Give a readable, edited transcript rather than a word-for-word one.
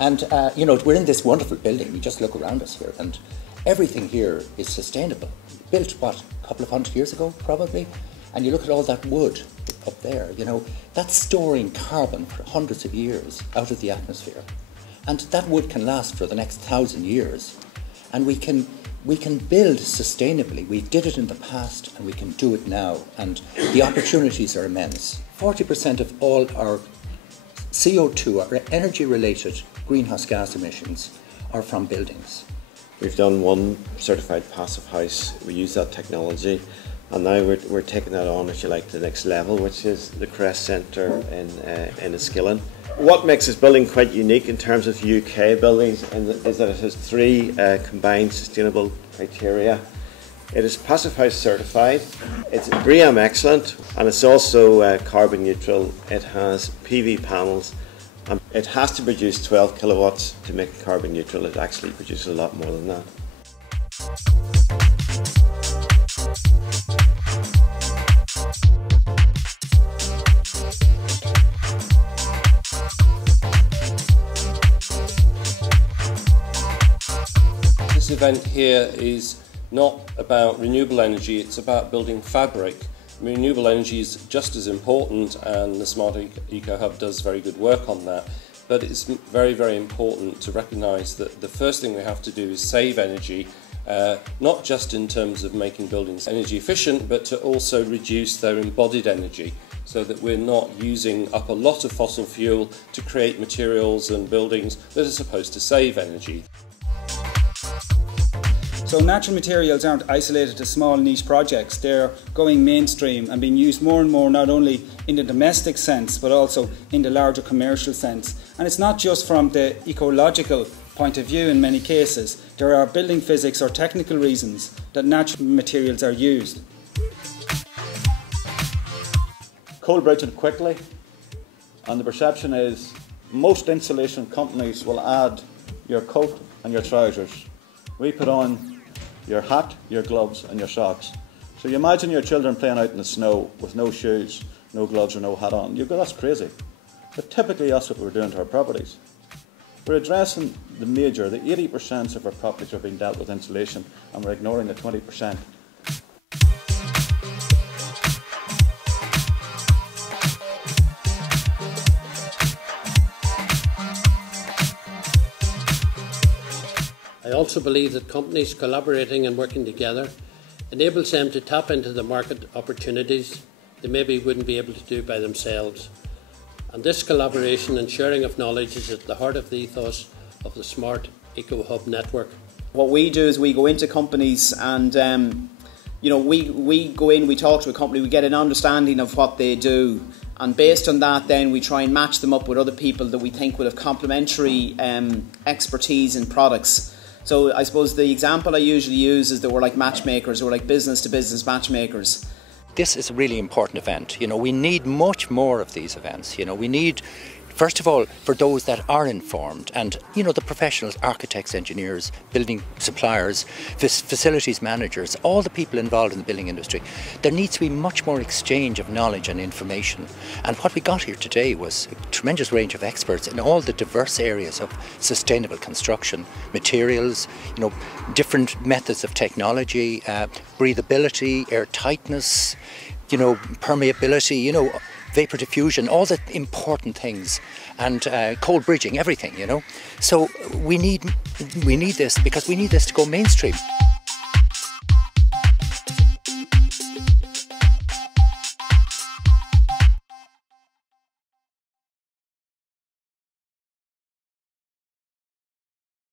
And, you know, we're in this wonderful building. We just look around us here, and everything here is sustainable. Built, what, a couple of 100 years ago, probably? And you look at all that wood up there, you know, that's storing carbon for hundreds of years out of the atmosphere. And that wood can last for the next 1,000 years. And we can build sustainably. We did it in the past, and we can do it now. And the opportunities are immense. 40% of all our CO2, or energy-related greenhouse gas emissions, are from buildings. We've done one certified passive house. We use that technology, and now we're taking that on, if you like, to the next level, which is the Crest Centre in Enniskillen. What makes this building quite unique in terms of UK buildings is that it has 3 combined sustainable criteria. It is passive house certified, it's BREEAM excellent, and it's also carbon neutral. It has PV panels. It has to produce 12 kilowatts to make it carbon neutral. It actually produces a lot more than that. This event here is not about renewable energy, it's about building fabric. Renewable energy is just as important, and the Smart Eco Hub does very good work on that, but it's very, very important to recognise that the first thing we have to do is save energy, not just in terms of making buildings energy efficient, but to also reduce their embodied energy, so that we're not using up a lot of fossil fuel to create materials and buildings that are supposed to save energy. So natural materials aren't isolated to small niche projects, they're going mainstream and being used more and more, not only in the domestic sense but also in the larger commercial sense. And it's not just from the ecological point of view in many cases. There are building physics or technical reasons that natural materials are used. Cold bridging quickly, and the perception is most insulation companies will add your coat and your trousers. We put on your hat, your gloves and your socks. So you imagine your children playing out in the snow with no shoes, no gloves or no hat on. You go, that's crazy. But typically that's what we're doing to our properties. We're addressing the 80% of our properties are being dealt with insulation, and we're ignoring the 20%. I also believe that companies collaborating and working together enables them to tap into the market opportunities they maybe wouldn't be able to do by themselves. And this collaboration and sharing of knowledge is at the heart of the ethos of the Smart Eco Hub network. What we do is we go into companies and we go in, we talk to a company, we get an understanding of what they do, and based on that then we try and match them up with other people that we think will have complementary expertise in products. So I suppose the example I usually use is that we're like matchmakers, we're like business-to-business matchmakers. This is a really important event. You know, we need much more of these events. You know, we need, first of all, for those that are informed, and, you know, the professionals, architects, engineers, building suppliers, facilities managers, all the people involved in the building industry, there needs to be much more exchange of knowledge and information. And what we got here today was a tremendous range of experts in all the diverse areas of sustainable construction, materials, you know, different methods of technology, breathability, air tightness, you know, permeability, you know, vapour diffusion, all the important things, and cold bridging, everything, you know. So we need this because we need this to go mainstream.